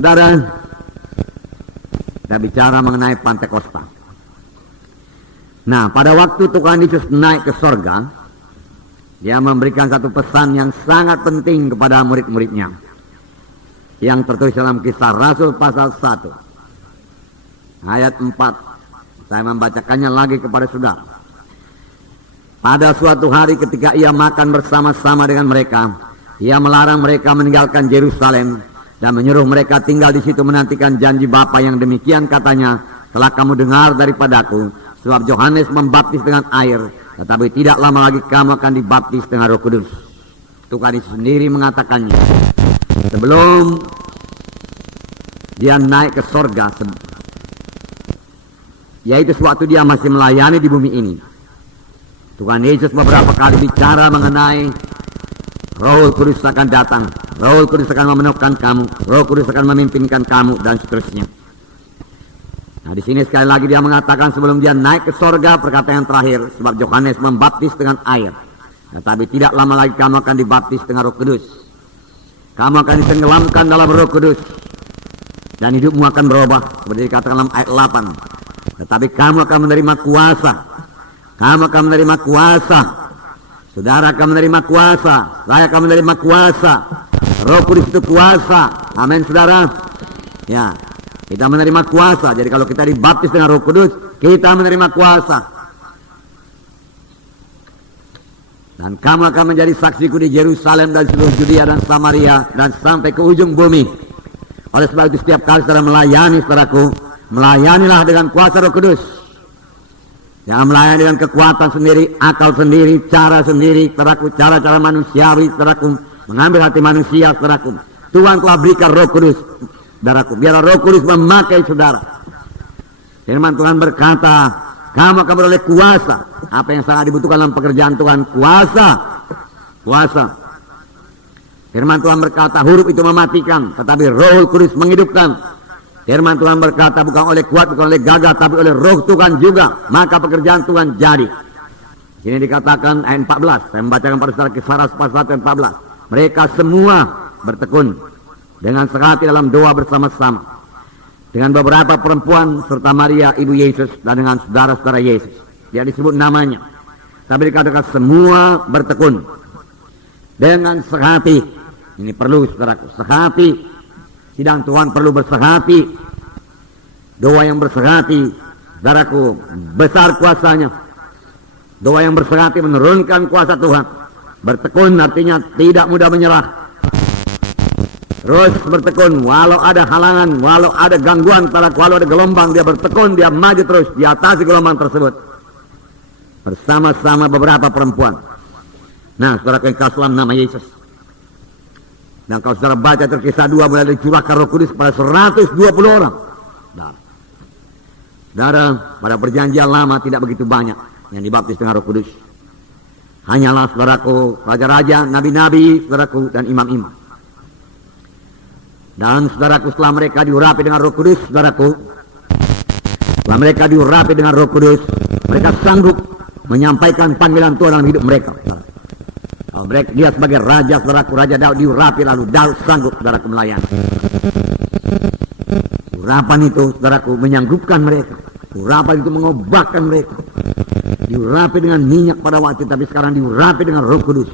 Saudara, kita bicara mengenai Pantekosta. Nah, pada waktu Tuhan Yesus naik ke sorga, dia memberikan satu pesan yang sangat penting kepada murid-muridnya, yang tertulis dalam Kisah Rasul pasal 1 ayat 4. Saya membacakannya lagi kepada saudara. Pada suatu hari ketika ia makan bersama-sama dengan mereka, ia melarang mereka meninggalkan Yerusalem dan menyuruh mereka tinggal di situ menantikan janji Bapa yang demikian katanya, telah kamu dengar daripadaku, sebab Yohanes membaptis dengan air, tetapi tidak lama lagi kamu akan dibaptis dengan Roh Kudus. Tuhan Yesus sendiri mengatakannya sebelum dia naik ke sorga, yaitu sewaktu dia masih melayani di bumi ini. Tuhan Yesus beberapa kali bicara mengenai Roh Kudus akan datang, Roh Kudus akan memenuhkan kamu, Roh Kudus akan memimpinkan kamu, dan seterusnya. Nah, di sini sekali lagi dia mengatakan sebelum dia naik ke sorga, perkataan yang terakhir, sebab Yohanes membaptis dengan air, tetapi tidak lama lagi kamu akan dibaptis dengan Roh Kudus. Kamu akan ditenggelamkan dalam Roh Kudus dan hidupmu akan berubah, seperti dikatakan dalam ayat 8. Tetapi kamu akan menerima kuasa. Kamu akan menerima kuasa. Saudara akan menerima kuasa. Saya akan menerima kuasa. Roh Kudus itu kuasa. Amin, saudara. Ya, kita menerima kuasa. Jadi kalau kita dibaptis dengan Roh Kudus, kita menerima kuasa. Dan kamu akan menjadi saksiku di Yerusalem dan seluruh Judea dan Samaria dan sampai ke ujung bumi. Oleh sebab itu setiap kali saudara melayani, saudaraku, melayanilah dengan kuasa Roh Kudus. Jangan melayani dengan kekuatan sendiri, akal sendiri, cara sendiri, saudaraku, cara-cara manusiawi, saudaraku, mengambil hati manusia, saudaraku. Tuhan telah berikan Roh Kudus, saudaraku. Biarlah Roh Kudus memakai saudara. Firman Tuhan berkata, kamu akan beroleh kuasa. Apa yang sangat dibutuhkan dalam pekerjaan Tuhan? Kuasa. Kuasa. Firman Tuhan berkata, huruf itu mematikan, tetapi Roh Kudus menghidupkan. Firman Tuhan berkata, bukan oleh kuat, bukan oleh gagah, tapi oleh Roh Tuhan juga, maka pekerjaan Tuhan jadi. Ini dikatakan ayat 14. Saya membacakan pada saudara Kisah Rasul pasal 1 ayat 14. Mereka semua bertekun dengan sehati dalam doa bersama-sama dengan beberapa perempuan serta Maria ibu Yesus dan dengan saudara-saudara Yesus. Dia disebut namanya, tapi dikatakan semua bertekun dengan sehati. Ini perlu, saudaraku, sehati. Sidang Tuhan perlu bersehati. Doa yang bersehati, saudaraku, besar kuasanya. Doa yang bersehati menurunkan kuasa Tuhan. Bertekun artinya tidak mudah menyerah. Terus bertekun, walau ada halangan, walau ada gangguan, walau ada gelombang, dia bertekun, dia maju terus, di atas gelombang tersebut. Bersama-sama beberapa perempuan. Nah, saudara yang kasih nama Yesus. Dan kalau saudara baca Kisah 2, mulai dicurahkan Roh Kudus kepada 120 orang. Saudara, pada perjanjian lama tidak begitu banyak yang dibaptis dengan Roh Kudus. Hanyalah, saudaraku, raja-raja, nabi-nabi, saudaraku, dan imam-imam. Dan saudaraku, setelah mereka diurapi dengan Roh Kudus, saudaraku, setelah mereka diurapi dengan Roh Kudus, mereka sanggup menyampaikan panggilan Tuhan dalam hidup mereka. Kalau mereka, dia sebagai raja, saudaraku, Raja Daud diurapi, lalu Daud sanggup, saudaraku, melayani. Urapan itu, saudaraku, menyanggupkan mereka. Urapan itu mengobatkan mereka. Diurapi dengan minyak pada waktu, tapi sekarang diurapi dengan Roh Kudus.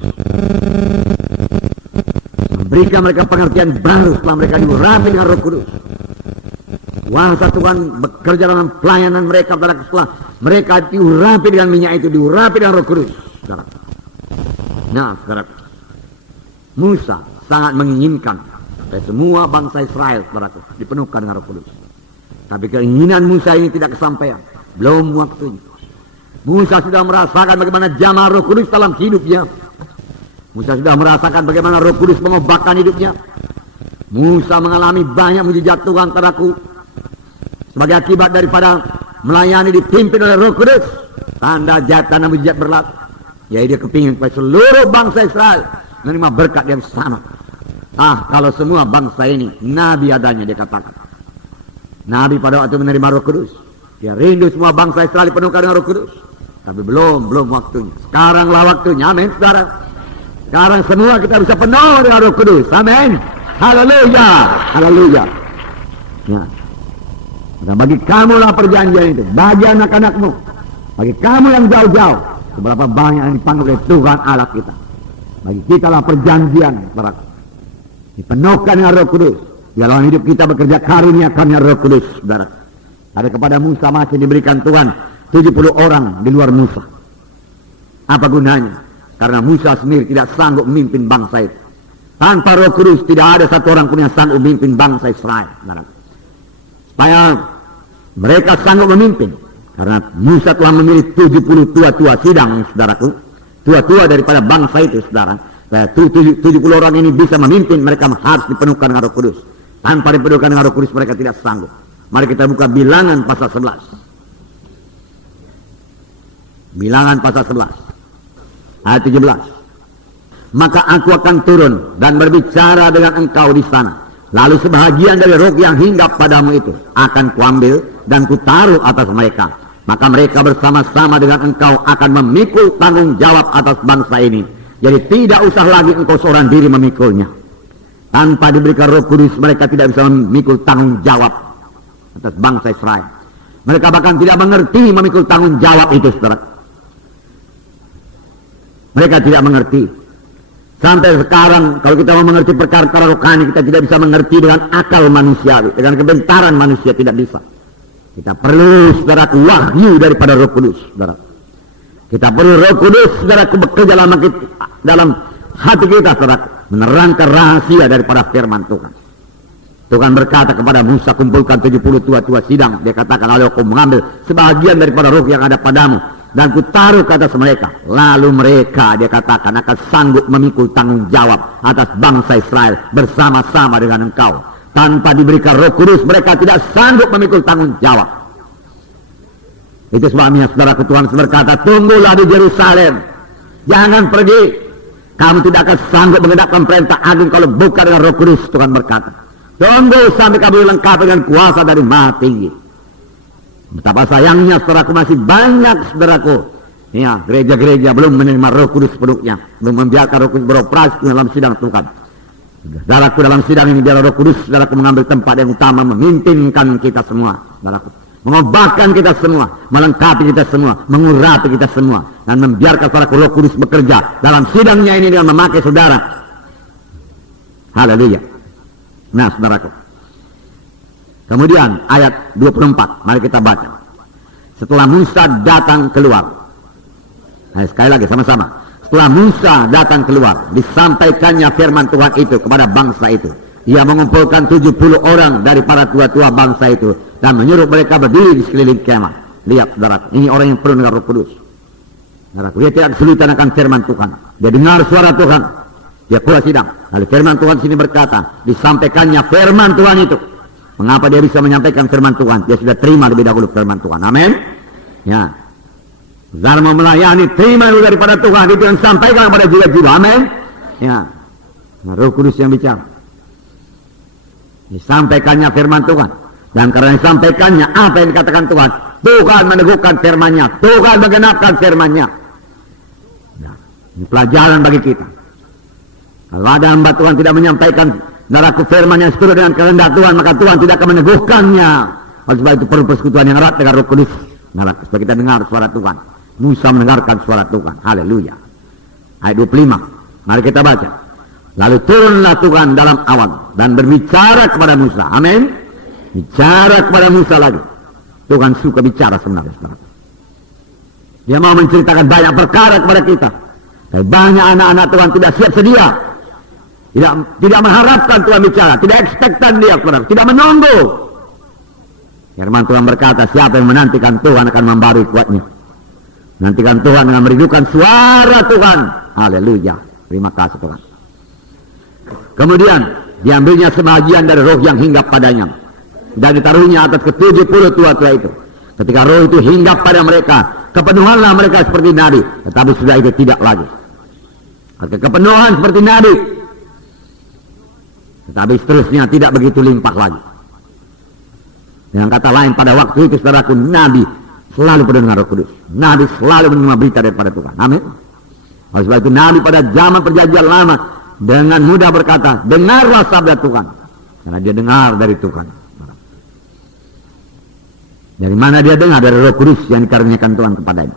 Memberikan mereka pengertian baru setelah mereka diurapi dengan Roh Kudus. Kuasa Tuhan bekerja dalam pelayanan mereka, saudaraku, setelah mereka diurapi dengan minyak itu, diurapi dengan Roh Kudus, saudaraku. Nah, saudaraku, Musa sangat menginginkan supaya semua bangsa Israel, saudaraku, dipenuhkan dengan Roh Kudus. Tapi keinginan Musa ini tidak kesampaian, belum waktunya. Musa sudah merasakan bagaimana jamaah Roh Kudus dalam hidupnya. Musa sudah merasakan bagaimana Roh Kudus mengobatkan hidupnya. Musa mengalami banyak mujizat Tuhan, saudaraku, sebagai akibat daripada melayani dipimpin oleh Roh Kudus. Tanda jat, tanda mujizat berlaku. Ya, dia kepingin supaya seluruh bangsa Israel menerima berkat yang sama. Kalau semua bangsa ini nabi adanya, dia katakan. Nabi pada waktu menerima Roh Kudus, dia rindu semua bangsa Israel dipenuhkan dengan Roh Kudus. Tapi belum waktunya. Sekaranglah waktunya, amin, saudara. Sekarang semua kita bisa penuh dengan Roh Kudus, amin. Haleluya, haleluya. Ya. Nah, bagi kamulah perjanjian itu, bagi anak-anakmu, bagi kamu yang jauh-jauh, seberapa banyak yang dipanggil oleh Tuhan Allah kita. Bagi kita lah perjanjian, saudara. Dipenuhkan dengan Roh Kudus. Dalam hidup kita bekerja karunia-karunia Roh Kudus, saudara. Ada kepada Musa masih diberikan Tuhan 70 orang di luar Musa. Apa gunanya? Karena Musa sendiri tidak sanggup memimpin bangsa itu. Tanpa Roh Kudus tidak ada satu orang pun yang sanggup memimpin bangsa Israel, saudara. Supaya mereka sanggup memimpin. Karena Musa telah memilih 70 tua-tua sidang, saudaraku. Tua-tua daripada bangsa itu, saudara. 70 orang ini bisa memimpin, mereka harus dipenuhkan dengan Roh Kudus. Tanpa dipenuhkan dengan Roh Kudus mereka tidak sanggup. Mari kita buka Bilangan pasal 11. Bilangan pasal 11. Ayat 17. Maka aku akan turun dan berbicara dengan engkau di sana. Lalu sebahagian dari roh yang hinggap padamu itu akan kuambil dan kutaruh atas mereka. Maka mereka bersama-sama dengan engkau akan memikul tanggung jawab atas bangsa ini. Jadi tidak usah lagi engkau seorang diri memikulnya. Tanpa diberikan Roh Kudus mereka tidak bisa memikul tanggung jawab atas bangsa Israel. Mereka bahkan tidak mengerti memikul tanggung jawab itu, saudara. Mereka tidak mengerti. Sampai sekarang kalau kita mau mengerti perkara-perkara rohani, kita tidak bisa mengerti dengan akal manusiawi, dengan kebentaran manusia tidak bisa. Kita perlu, saudaraku, wahyu daripada Roh Kudus, saudara. Kita perlu Roh Kudus, saudaraku, bekerja dalam hati kita, saudaraku, menerangkan rahasia daripada firman Tuhan. Tuhan berkata kepada Musa, kumpulkan 70 tua-tua sidang. Dia katakan, lalu aku mengambil sebahagian daripada roh yang ada padamu dan kutaruh ke atas mereka. Lalu mereka, dia katakan, akan sanggup memikul tanggung jawab atas bangsa Israel bersama-sama dengan engkau. Tanpa diberikan Roh Kudus mereka tidak sanggup memikul tanggung jawab. Itu sebabnya saudaraku, Tuhan berkata, tunggulah di Yerusalem, jangan pergi. Kamu tidak akan sanggup menegakkan perintah agung kalau bukan dengan Roh Kudus. Tuhan berkata, tunggu sampai kamu lengkap dengan kuasa dari Maha Tinggi. Betapa sayangnya saudaraku, masih banyak saudaraku, ya, gereja-gereja belum menerima Roh Kudus sepenuhnya, belum membiarkan Roh Kudus beroperasi dalam sidang Tuhan. Saudaraku, dalam sidang ini biar Roh Kudus, saudaraku, mengambil tempat yang utama, memimpinkan kita semua, saudaraku, mengubahkan kita semua, melengkapi kita semua, mengurapi kita semua, dan membiarkan saudaraku Roh Kudus bekerja dalam sidangnya ini dengan memakai saudara. Haleluya. Nah, saudaraku, kemudian ayat 24, mari kita baca. Setelah Musa datang keluar, sekali lagi sama-sama. Setelah Musa datang keluar, disampaikannya firman Tuhan itu kepada bangsa itu. Ia mengumpulkan 70 orang dari para tua-tua bangsa itu dan menyuruh mereka berdiri di sekeliling kemah. Lihat, saudara, ini orang yang penuh dengan Roh Kudus. Saudaraku, dia tidak kesulitan akan firman Tuhan. Dia dengar suara Tuhan. Dia pula sidang. Lalu firman Tuhan sini berkata, disampaikannya firman Tuhan itu. Mengapa dia bisa menyampaikan firman Tuhan? Dia sudah terima lebih dahulu firman Tuhan. Amin. Ya. Saudara mau melayani, terima dulu daripada Tuhan itu yang sampaikan kepada jiwa-jiwa. Amin. Ya. Nah, Roh Kudus yang bicara. Disampaikannya firman Tuhan. Dan karena disampaikannya apa yang dikatakan Tuhan, Tuhan meneguhkan firman-Nya, Tuhan menggenapkan firman-Nya. Nah, ini pelajaran bagi kita. Kalau ada hamba Tuhan tidak menyampaikan daraku firman yang seturut dengan kehendak Tuhan, maka Tuhan tidak akan meneguhkannya. Oleh sebab itu perlu persekutuan yang erat dengan Roh Kudus. Supaya kita dengar suara Tuhan. Musa mendengarkan suara Tuhan. Haleluya. Ayat 25. Mari kita baca. Lalu turunlah Tuhan dalam awan dan berbicara kepada Musa. Amin. Bicara kepada Musa lagi. Tuhan suka bicara sebenarnya, saudara. Dia mau menceritakan banyak perkara kepada kita. Tapi banyak anak-anak Tuhan tidak siap sedia. Tidak mengharapkan Tuhan bicara, tidak ekspektan dia, saudara, tidak menunggu. Firman Tuhan berkata, siapa yang menantikan Tuhan akan membarui kuatnya. Menantikan Tuhan dengan merindukan suara Tuhan. Haleluya. Terima kasih Tuhan. Kemudian diambilnya sebagian dari roh yang hinggap padanya dan ditaruhnya atas ke-70 tua-tua itu. Ketika roh itu hinggap pada mereka, kepenuhanlah mereka seperti nabi. Tetapi sudah itu tidak lagi. Kepenuhan seperti nabi, tetapi seterusnya tidak begitu limpah lagi. Dengan kata lain, pada waktu itu saudaraku, nabi selalu penuh dengan Roh Kudus. Nabi selalu menerima berita daripada Tuhan. Amin. Oleh sebab itu nabi pada zaman perjanjian lama dengan mudah berkata, dengarlah sabda Tuhan. Karena dia dengar dari Tuhan. Dari mana dia dengar? Dari Roh Kudus yang dikaruniakan Tuhan kepadanya.